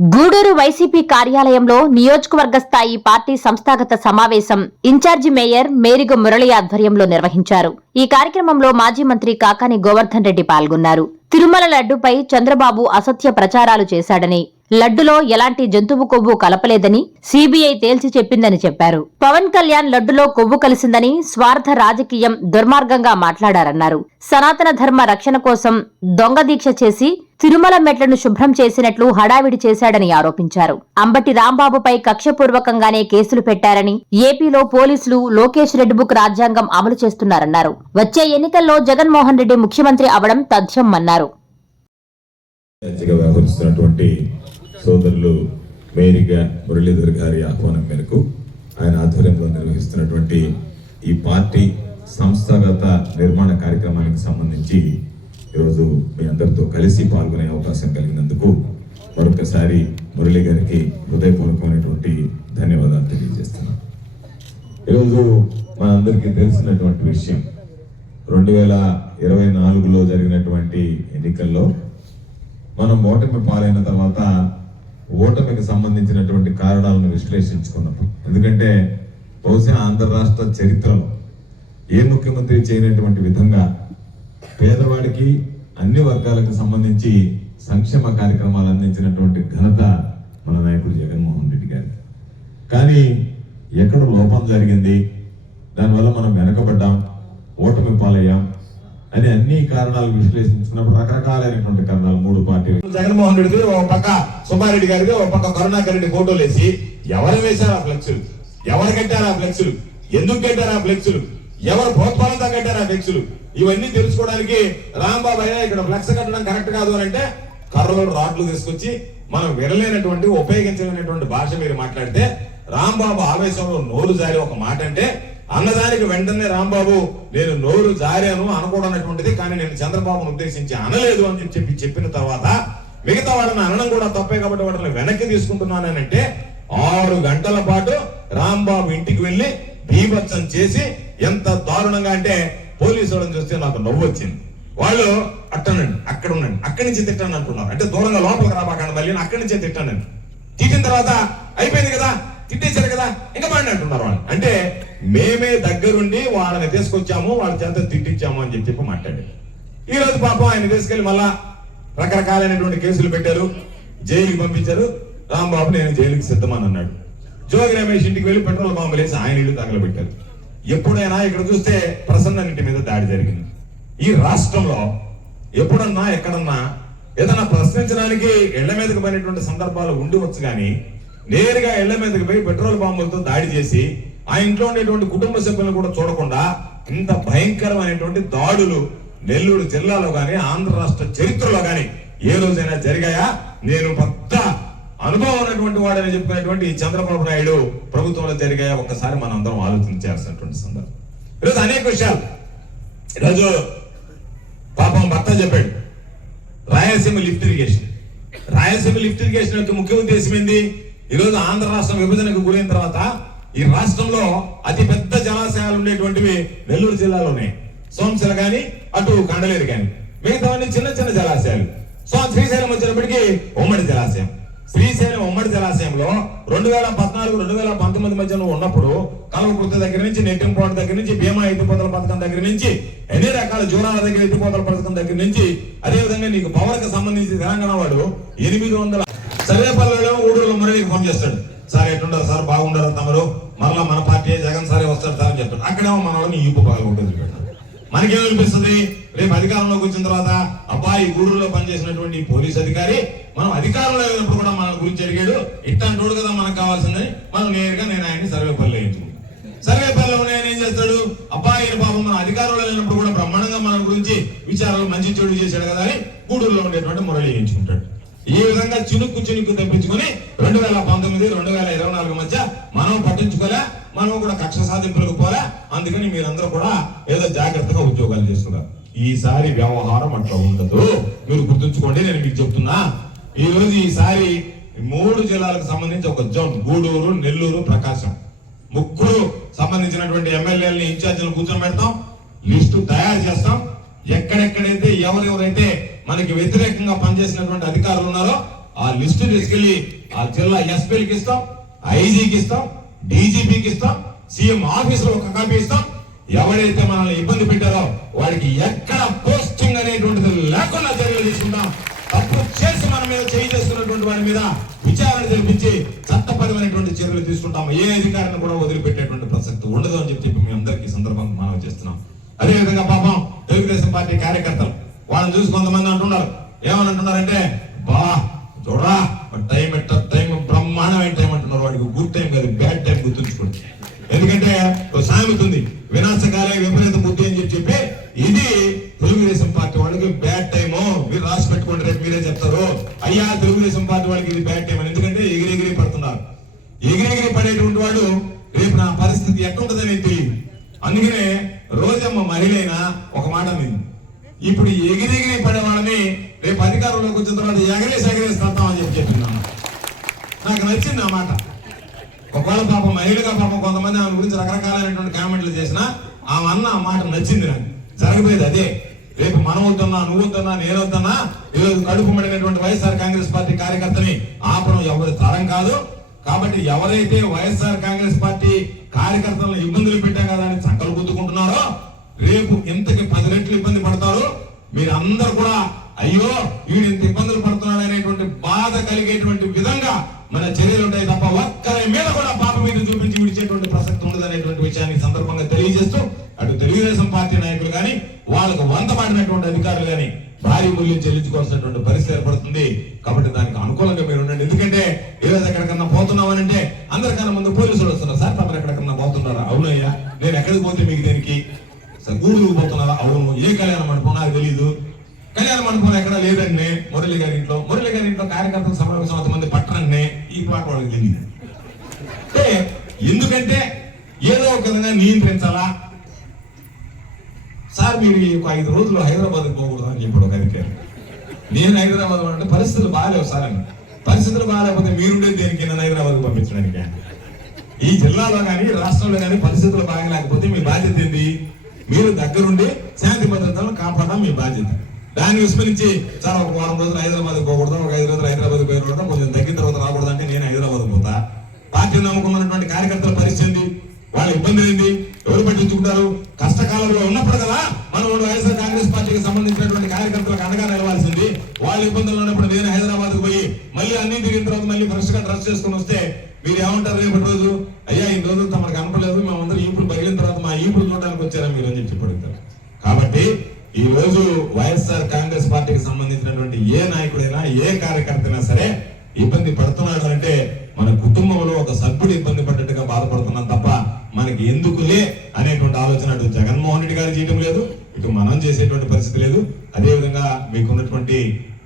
Gudur YCP కార్యాలయంలో నియోజకవర్గ స్థాయి పార్టీ సంస్థాగత సమావేశం ఇన్ఛార్జి మేయర్ మేరిగ మురళి ఆధ్వర్యంలో నిర్వహించారు. ఈ కార్యక్రమంలో మాజీ మంత్రి కాకాని గోవర్ధన్ రెడ్డి పాల్గొన్నారు. తిరుమల లడ్డుపై చంద్రబాబు అసత్య ప్రచారాలు చేశాడని లడ్డులో ఎలాంటి జంతువు కొవ్వు కలపలేదని సీబీఐ తేల్చి చెప్పిందని చెప్పారు. పవన్ కళ్యాణ్ లడ్డులో కొవ్వు కలిసిందని స్వార్థ రాజకీయం దుర్మార్గంగా మాట్లాడారన్నారు. సనాతన ధర్మ రక్షణ కోసం దొంగ దీక్ష చేసి తిరుమల మెట్లను శుభ్రం చేసినట్లు హడావిడి చేశాడని ఆరోపించారు. అంబటి రాంబాబుపై కక్షపూర్వకంగానే కేసులు పెట్టారని ఏపీలో పోలీసులు లోకేష్ రెడ్డి బుక్ రాజ్యాంగం అమలు చేస్తున్నారన్నారు. వచ్చే ఎన్నికల్లో జగన్మోహన్ రెడ్డి ముఖ్యమంత్రి అవడం తథ్యం అన్నారు సోదరులు మేరిగా మురళీధర్ గారి ఆహ్వానం మేరకు ఆయన ఆధ్వర్యంలో నిర్వహిస్తున్నటువంటి ఈ పార్టీ సంస్థాగత నిర్మాణ కార్యక్రమానికి సంబంధించి ఈరోజు మీ అందరితో కలిసి పాల్గొనే అవకాశం కలిగినందుకు మరొకసారి మురళి గారికి హృదయపూర్వకమైనటువంటి ధన్యవాదాలు తెలియజేస్తున్నాను ఈరోజు మనందరికీ తెలిసినటువంటి విషయం రెండు వేల ఇరవై నాలుగులో జరిగినటువంటి ఎన్నికల్లో మనం ఓటమి పాలైన తర్వాత ఓటమికి సంబంధించినటువంటి కారణాలను విశ్లేషించుకున్నప్పుడు ఎందుకంటే బహుశా ఆంధ్ర రాష్ట్ర చరిత్రలో ఏ ముఖ్యమంత్రి చేయనటువంటి విధంగా పేదవాడికి అన్ని వర్గాలకు సంబంధించి సంక్షేమ కార్యక్రమాలు అందించినటువంటి ఘనత మన నాయకుడు జగన్మోహన్ రెడ్డి గారి కానీ ఎక్కడ లోపం జరిగింది? దానివల్ల మనం వెనకబడ్డాం ఓటమి పాలయ్యాం అని అన్ని కారణాలు విశ్లేషించుకున్నప్పుడు రకరకాలైనటువంటి కారణాలు మూడు పార్టీలు. జగన్మోహన్ రెడ్డి ఒక పక్క సుబ్బారెడ్డి గారికి ఒక పక్క కరుణాకర్ రెడ్డి ఫోటోలు వేసి ఎవరు వేశారు ఆ ఫ్లెక్సులు? ఎవరు కట్టారు ఆ ఫ్లెక్సులు? ఎందుకు కట్టారు ఆ ఫ్లెక్సులు? ఎవరు ప్రోత్సాహంతో కట్టారు ఆ ఫ్లెక్సులు? ఇవన్నీ తెలుసుకోవడానికి రాంబాబు అయినా ఇక్కడ ఫ్లెక్స్ కట్టడం కరెక్ట్ కాదు అని అంటే కర్రలు రాడ్లు తీసుకొచ్చి మనం వినలేనటువంటి ఉపయోగించలేనటువంటి భాష మీరు మాట్లాడితే రాంబాబు ఆవేశంలో నోరు జారి ఒక మాట అంటే అన్నదానికి వెంటనే రాంబాబు నేను నోరు జారాను అనకూడనటువంటిది కానీ నేను చంద్రబాబును ఉద్దేశించి అనలేదు అని చెప్పి చెప్పిన తర్వాత మిగతా వాళ్ళని అనడం కూడా తప్పే కాబట్టి వాటిని వెనక్కి తీసుకుంటున్నానంటే ఆరు గంటల పాటు రాంబాబు ఇంటికి వెళ్ళి బీభత్సం చేసి ఎంత దారుణంగా అంటే పోలీసు వాళ్ళని చూస్తే నాకు నవ్వు వచ్చింది. వాళ్ళు అట్టనండి అక్కడ ఉండండి అక్కడి నుంచి తిట్టాను అంటున్నారు అంటే దూరంగా లోపలికి రాబాకండి మళ్ళీ అక్కడి నుంచే తిట్టండి తిట్టిన తర్వాత అయిపోయింది కదా తిట్టేశారు కదా ఇంకా పండి అంటున్నారు వాళ్ళు. అంటే మేమే దగ్గరుండి వాళ్ళని తీసుకొచ్చాము వాళ్ళ చేత తిట్టించాము అని చెప్పి చెప్పి మాట్లాడారు. ఈ రోజు పాపం ఆయన తీసుకెళ్ళి మళ్ళా రకరకాలైనటువంటి కేసులు పెట్టారు జైలుకి పంపించారు. రాంబాబు నేను జైలుకి సిద్ధమని అన్నాడు. జోగి రమేష్ ఇంటికి వెళ్ళి పెట్రోల్ బాంబులు వేసి ఆయన ఇల్లు తగలబెట్టారు. ఎప్పుడైనా ఇక్కడ చూస్తే ప్రసన్నన్నింటి మీద దాడి జరిగింది. ఈ రాష్ట్రంలో ఎప్పుడన్నా ఎక్కడన్నా ఏదైనా ప్రశ్నించడానికి ఇళ్ళ మీదకి పోయినటువంటి సందర్భాలు ఉండవచ్చు కానీ నేరుగా ఇళ్ళ మీదకి పోయి పెట్రోల్ బాంబులతో దాడి చేసి ఆ ఇంట్లో ఉండేటువంటి కుటుంబ సభ్యులను కూడా చూడకుండా ఇంత భయంకరమైనటువంటి దాడులు నెల్లూరు జిల్లాలో కానీ ఆంధ్ర రాష్ట్ర చరిత్రలో కానీ ఏ రోజైనా జరిగాయా? నేను పెద్ద అనుభవం ఉన్నటువంటి వాడని చెప్పుకునేటువంటి చంద్రబాబు నాయుడు ప్రభుత్వంలో జరిగే ఒక్కసారి మనం అందరం ఆలోచించాల్సినటువంటి సందర్భం. ఈరోజు అనేక విషయాలు. ఈరోజు పాపం భర్త చెప్పాడు. Rayalaseema lift irrigation. Rayalaseema lift irrigation యొక్క ముఖ్య ఉద్దేశం ఏంది? ఈరోజు ఆంధ్ర రాష్ట్రం విభజనకు గురైన తర్వాత ఈ రాష్ట్రంలో అతి పెద్ద జలాశయాలు ఉండేటువంటివి నెల్లూరు జిల్లాలోనే. సోమశిల కానీ అటు కండలేరు కానీ మిగతావన్నీ చిన్న చిన్న జలాశయాలు. సో శ్రీశైలం వచ్చినప్పటికీ ఉమ్మడి జలాశయం. శ్రీశైలం ఉమ్మడి జలాశయంలో రెండు వేల పద్నాలుగు రెండు వేల పంతొమ్మిది మధ్యలో ఉన్నప్పుడు కలవకుర్తి దగ్గర నుంచి నెట్టింపోట దగ్గర నుంచి భీమా ఎత్తిపోతల పథకం దగ్గర నుంచి ఎన్ని రకాల జూరాల దగ్గర ఎత్తిపోతల పథకం దగ్గర నుంచి అదే విధంగా నీకు పవర్కి సంబంధించి తెలంగాణ వాడు ఎనిమిది వందల సర్వేపల్లిలో ఊడూరులో మురళికి ఫోన్ చేస్తాడు. సార్ ఎట్లుంటారు సార్? బాగుండరు తమరు? మరలా మన పార్టీ జగన్ సారే వస్తారు సార్ అని చెప్తాడు. అక్కడేమో మన వాళ్ళని ఈపు బాగుంటుంది మనకేమనిపిస్తుంది రేపు అధికారంలోకి వచ్చిన తర్వాత అబ్బాయి గూడూరులో పనిచేసినటువంటి పోలీస్ అధికారి మనం అధికారంలో లేనప్పుడు కూడా మన గురించి అడిగాడు ఇట్లాంటి రోడ్డు కదా మనకు కావాల్సిందని మనం నేరుగా నేను ఆయన్ని సర్వేపల్లి వేయించుకున్నాను సర్వేపల్లిలో ఉన్న ఆయన ఏం చేస్తాడు? అబ్బాయి పాపం మన అధికారంలో లేనప్పుడు కూడా బ్రహ్మాండంగా మన గురించి విచారాలు మంచి చెడు చేశాడు కదా అని గూడూరులో ఉండేటువంటి మురళి వేయించుకుంటాడు. ఈ విధంగా చినుక్కు చినుక్కు తప్పించుకొని రెండు వేల పంతొమ్మిది రెండు వేల ఇరవై నాలుగు మధ్య మనం పట్టించుకోలే మనం కూడా కక్ష సాధింపులకు పోలే. అందుకని మీరందరూ కూడా ఏదో జాగ్రత్తగా ఉద్యోగాలు చేస్తున్నారు ఈసారి వ్యవహారం అట్లా ఉండదు. మీరు గుర్తుంచుకోండి నేను మీకు చెప్తున్నా. ఈ రోజు ఈసారి మూడు జిల్లాలకు సంబంధించి ఒక జోన్ గూడూరు నెల్లూరు ప్రకాశం. ముగ్గురు సంబంధించినటువంటి ఎమ్మెల్యేలని ఇన్ఛార్జీలు కూర్చొని పెడతాం. లిస్టు తయారు చేస్తాం. ఎక్కడెక్కడైతే ఎవరెవరైతే మనకి వ్యతిరేకంగా పనిచేసినటువంటి అధికారులు ఉన్నారో ఆ లిస్టు తీసుకెళ్ళి ఆ జిల్లా ఎస్పీలకి ఇస్తాం ఐజీకి ఇస్తాం డీజీపీకి ఇస్తాం సీఎం ఆఫీసులో ఒక కాపీ ఇస్తాం. ఎవరైతే మనల్ని ఇబ్బంది పెట్టారో వాడికి ఎక్కడ పోస్టింగ్ అనేటువంటిది లేకుండా చర్యలు తీసుకుంటాం తప్పు చేసి మన మీద చేయి చేస్తున్నటువంటి వాడి మీద విచారణ జరిపించి చట్టపరమైనటువంటి చర్యలు తీసుకుంటాం. ఏ అధికారిని కూడా వదిలిపెట్టేటువంటి ప్రసక్తి ఉండదు అని చెప్పి మీ అందరికీ సందర్భంగా మనం చేస్తున్నాం. అదేవిధంగా పాపం తెలుగుదేశం పార్టీ కార్యకర్తలు వాళ్ళని చూసి కొంతమంది అంటున్నారు ఏమని అంటున్నారంటే బా చూడరా అందుకనే రోజమ్మ మహిళైన ఒక మాట మీద ఇప్పుడు ఎగిరెగిరి పడేవాడిని రేపు అధికారంలోకి వచ్చిన తర్వాత ఎగరేసి ఎగరేసి తత్తామని చెప్పి చెప్తున్నాను నాకు నచ్చింది ఆ మాట. ఒకవేళ పాపం మహిళగా పాపం కొంతమంది ఆమె గురించి రకరకాలైనటువంటి కామెంట్లు చేసినా ఆమె అన్న ఆ మాట నచ్చింది నాకు. జరగబోయేది అదే. రేపు మనం వద్దన్నా నువ్వు వద్దన్నా నేను వద్దన్నా ఈరోజు కడుపు మడినటువంటి వైఎస్ఆర్ కాంగ్రెస్ పార్టీ కార్యకర్తని ఆపడం ఎవరి తరం కాదు. కాబట్టి ఎవరైతే వైఎస్ఆర్ కాంగ్రెస్ పార్టీ కార్యకర్తలను ఇబ్బందులు పెట్టాం కదా అని చక్కలు గుద్దుకుంటున్నారో రేపు ఇంతకి పది రెట్లు ఇబ్బంది పడతారు. మీరు అందరు కూడా అయ్యో వీడు ఇంత ఇబ్బందులు పడుతున్నాడు అనేటువంటి బాధ కలిగేటువంటి విధంగా మన చర్యలు ఉంటాయి తప్ప ఒక్కరి మీద కూడా పాప మీద చూపించి విడిచేటువంటి ప్రసక్తి ఉండదు అనేటువంటి విషయాన్ని సందర్భంగా తెలియజేస్తూ అటు తెలుగుదేశం పార్టీ నాయకులు కానీ వాళ్ళకు వంతపాడినటువంటి అధికారులు కానీ భారీ మూల్యం చెల్లించుకోవాల్సినటువంటి పరిస్థితి ఏర్పడుతుంది కాబట్టి దానికి అనుకూలంగా మీరు ఉండండి ఎందుకంటే ఈరోజు ఎక్కడికన్నా పోతున్నామనంటే అందరికన్నా ముందు పోలీసులు వస్తున్నారు సార్ తమరు ఎక్కడికన్నా పోతున్నారా అవునయ్యా నేను ఎక్కడికి పోతే మీకు దేనికి సార్ గూడూరు పోతున్నారా అవును ఏ కళ్యాణ మండపం నాకు తెలీదు. కళ్యాణ మండపం ఎక్కడ లేదండి మురళి గారి ఇంట్లో. మురళి గారి ఇంట్లో కార్యకర్తల సమావేశం అంతమంది పట్టరండి ఈ పాట వాళ్ళకి తెలియదు అంటే ఎందుకంటే ఏదో ఒక విధంగా నియంత్రించాలా? సార్ మీరు ఒక ఐదు రోజులు హైదరాబాద్కి పోకూడదు అని చెప్పాడు ఒక అధికారి. నేను హైదరాబాద్ అంటే పరిస్థితులు బాగాలేవు సార్ అని. పరిస్థితులు బాగాలేకపోతే మీరుండే దేనికి? నన్ను హైదరాబాద్కి పంపించడానికి. ఈ జిల్లాలో కానీ రాష్ట్రంలో కానీ పరిస్థితులు బాగలేకపోతే మీ బాధ్యత ఏంటి? మీరు దగ్గరుండి శాంతి భద్రతలను కాపాడడం మీ బాధ్యత. దాన్ని విస్మరించి చాలా ఒక వారం రోజులు హైదరాబాద్ పోకూడదు ఒక ఐదు రోజులు హైదరాబాద్ పోయకూడదు కొంచెం తగ్గిన తర్వాత రాకూడదు అంటే నేను హైదరాబాద్ పోతా. పార్టీ నమ్ముకున్నటువంటి కార్యకర్తల పరిస్థితి వాళ్ళ ఇబ్బంది ఏంది? ఎవరు పట్టించుకుంటారు? కష్టకాలంలో ఉన్నప్పుడు కదా మనం వైఎస్ఆర్ కాంగ్రెస్ పార్టీకి సంబంధించినటువంటి కార్యకర్తలకు అండగా నిలవాల్సింది. వాళ్ళ ఇబ్బందులు ఉన్నప్పుడు నేను హైదరాబాద్ పోయి మళ్ళీ అన్ని తిరిగిన తర్వాత మళ్ళీ ఫ్రెష్గా డ్రెస్ చేసుకుని వస్తే మీరు ఏమంటారు రేపటి రోజు? అయ్యా ఈ రోజు తమ ఈ రోజు వైఎస్ఆర్ కాంగ్రెస్ పార్టీకి సంబంధించినటువంటి ఏ నాయకుడైనా ఏ కార్యకర్త సరే ఇబ్బంది పడుతున్నాడు అంటే మన కుటుంబంలో ఒక సభ్యుడు ఇబ్బంది పడ్డట్టుగా బాధపడుతున్నాం తప్ప మనకి ఎందుకులే అనేటువంటి ఆలోచన అటు జగన్మోహన్ రెడ్డి గారు చేయడం లేదు ఇటు మనం చేసేటువంటి పరిస్థితి లేదు. అదే విధంగా మీకు ఉన్నటువంటి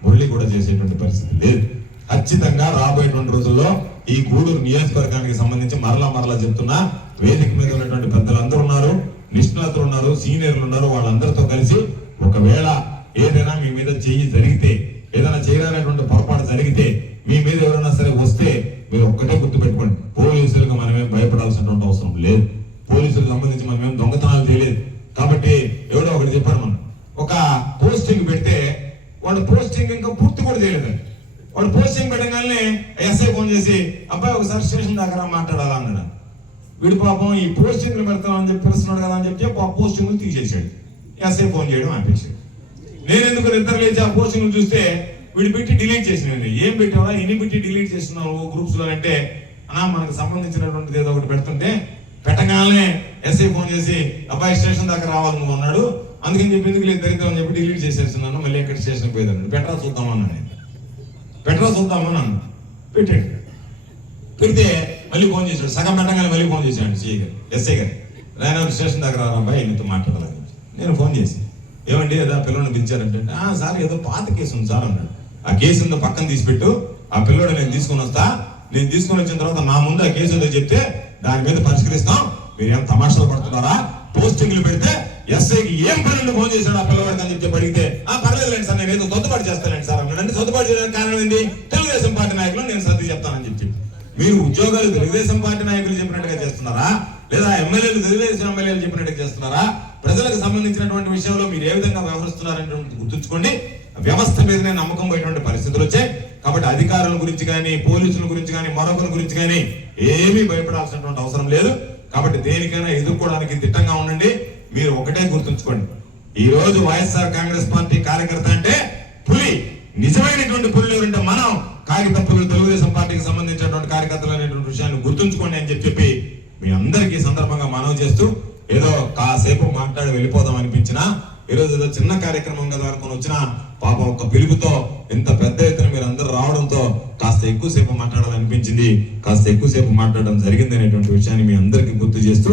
మురళి కూడా చేసేటువంటి పరిస్థితి లేదు. ఖచ్చితంగా రాబోయేటువంటి రోజుల్లో ఈ గూడూరు నియోజకవర్గానికి సంబంధించి మరలా మరలా చెప్తున్నా వేదిక మీద ఉన్నటువంటి పెద్దలందరూ ఉన్నారు నిష్ణాతులు ఉన్నారు సీనియర్లు ఉన్నారు వాళ్ళందరితో కలిసి ఒకవేళ ఏదైనా మీ మీద చెయ్యి జరిగితే ఏదైనా చేయాలనేటువంటి పొరపాటు జరిగితే మీ మీద ఎవరైనా సరే వస్తే మీరు ఒక్కటే గుర్తు పెట్టుకోండి పోలీసులకు మనమేం భయపడాల్సినటువంటి అవసరం లేదు. పోలీసులకు సంబంధించి మనమేం దొంగతనాలు చేయలేదు. కాబట్టి ఎవడో ఒకటి చెప్పారు మనం ఒక పోస్టింగ్ పెడితే వాడు పోస్టింగ్ ఇంకా పూర్తి కూడా చేయలేదు. వాడు పోస్టింగ్ పెట్టగానే ఎస్ఐ ఫోన్ చేసి అబ్బాయి ఒకసారి స్టేషన్ దగ్గర మాట్లాడాలన్నాడు వీడు పాపం ఈ పోస్టింగ్ పెడతామని అని చెప్పి పిలుస్తున్నాడు కదా అని చెప్పి ఆ పోస్టింగ్ తీసేసాడు ఎస్ఐ ఫోన్ చేయడం ఆపేసాడు నేను ఎందుకు నిద్ర లేచి ఆ పోస్టింగ్ చూస్తే వీడు పెట్టి డిలీట్ చేసినాడు ఏం పెట్టావా ఎన్ని పెట్టి డిలీట్ చేస్తున్నావు గ్రూప్స్లో అంటే అన్నా మనకు సంబంధించినటువంటిది ఏదో ఒకటి పెడుతుంటే పెట్టగానే ఎస్ఐ ఫోన్ చేసి అబ్బాయి స్టేషన్ దాకా రావాలి నువ్వు అన్నాడు. అందుకని చెప్పి ఎందుకు లేదు దరిద్రం అని చెప్పి డిలీట్ చేసేస్తున్నాను. మళ్ళీ ఎక్కడ స్టేషన్ పోయేదాన్ని? పెట్టరా చూద్దామన్నాడు ఆయన. పెట్టరా చూద్దామని పెట్టాడు. పెడితే మళ్ళీ ఫోన్ చేశాడు. సగం పెట్టగానే మళ్ళీ ఫోన్ చేశాడు సిఐ గారు ఎస్ఐ గారు. రాయనగర్ స్టేషన్ దగ్గర రా అబ్బాయి? నీతో మాట్లాడాలి. నేను ఫోన్ చేసి ఏమండి ఏదో పిల్లల్ని పిలిచారంటే? ఆ సార్ ఏదో పాత కేసు ఉంది సార్ అన్నాడు. ఆ కేసు ఉందో పక్కన తీసిపెట్టు ఆ పిల్లోడు నేను తీసుకొని వస్తా. నేను తీసుకొని వచ్చిన తర్వాత నా ముందు ఆ కేసు చెప్తే దాని మీద పరిష్కరిస్తాం. మీరేం తమాషాలు పడుతున్నారా? పోస్టింగ్లు పెడితే ఎస్ఐకి ఏం పనులు ఫోన్ చేశాడు ఆ పిల్లవాడికి అని చెప్పి అడిగితే ఆ పర్లేదులేండి సార్ నేను ఏదో సొద్దుబాటు చేస్తానండి సార్ అన్నాడు. అంటే చేయడానికి కారణం ఏంటి? తెలుగుదేశం పార్టీ నాయకులు నేను సర్ది చెప్తానని చెప్పి. మీరు ఉద్యోగాలు తెలుగుదేశం పార్టీ నాయకులు చెప్పినట్టుగా చేస్తున్నారా? లేదా ఎమ్మెల్యేలు తెలుగుదేశం ఎమ్మెల్యేలు చెప్పినట్టుగా చేస్తున్నారా? ప్రజలకు సంబంధించినటువంటి విషయంలో మీరు ఏ విధంగా వ్యవహరిస్తున్నారనేటువంటి గుర్తుంచుకోండి. వ్యవస్థ మీదనే నమ్మకం పోయేటువంటి పరిస్థితులు వచ్చాయి. కాబట్టి అధికారుల గురించి కానీ పోలీసుల గురించి కానీ మరొకరి గురించి కానీ ఏమీ భయపడాల్సినటువంటి అవసరం లేదు. కాబట్టి దేనికైనా ఎదుర్కోవడానికి దిట్టంగా ఉండండి. మీరు ఒకటే గుర్తుంచుకోండి. ఈ రోజు వైఎస్ఆర్ కాంగ్రెస్ పార్టీ కార్యకర్త అంటే పులి. నిజమైనటువంటి పులి ఎవరంటే మనం. కాగిత పులి తెలుగుదేశం పార్టీకి సంబంధించినటువంటి కార్యకర్తలు అనేటువంటి విషయాన్ని గుర్తుంచుకోండి అని చెప్పి మీ అందరికీ సందర్భంగా మనవి చేస్తూ ఏదో కాసేపు మాట్లాడి వెళ్ళిపోదాం అనిపించినా ఈరోజు ఏదో చిన్న కార్యక్రమం కదా అనుకుని వచ్చిన పాపం ఒక పిలుపుతో ఇంత పెద్ద ఎత్తున మీరు అందరు రావడంతో కాస్త ఎక్కువసేపు మాట్లాడాలనిపించింది. కాస్త ఎక్కువసేపు మాట్లాడడం జరిగింది అనేటువంటి విషయాన్ని మీ అందరికీ గుర్తు చేస్తూ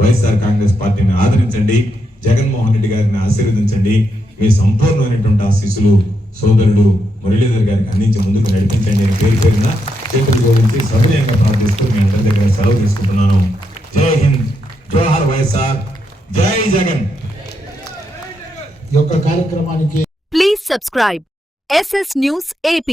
వైఎస్ఆర్ కాంగ్రెస్ పార్టీని ఆదరించండి జగన్మోహన్ రెడ్డి గారిని ఆశీర్వదించండి. మీ సంపూర్ణమైనటువంటి ఆశీస్సులు సోదరుడు మురళీధర్ గారికి అందించి ముందుకు నడిపించండి అని పేరు పేరున చేతులు జోడించి సవినయంగా ప్రార్థిస్తూ మీ అందరి దగ్గర సెలవు తీసుకుంటున్నాను. జై హింద్. జోహార్ వైఎస్ఆర్ జై జగన్ ఈ యొక్క కార్యక్రమానికి Please subscribe SS News AP.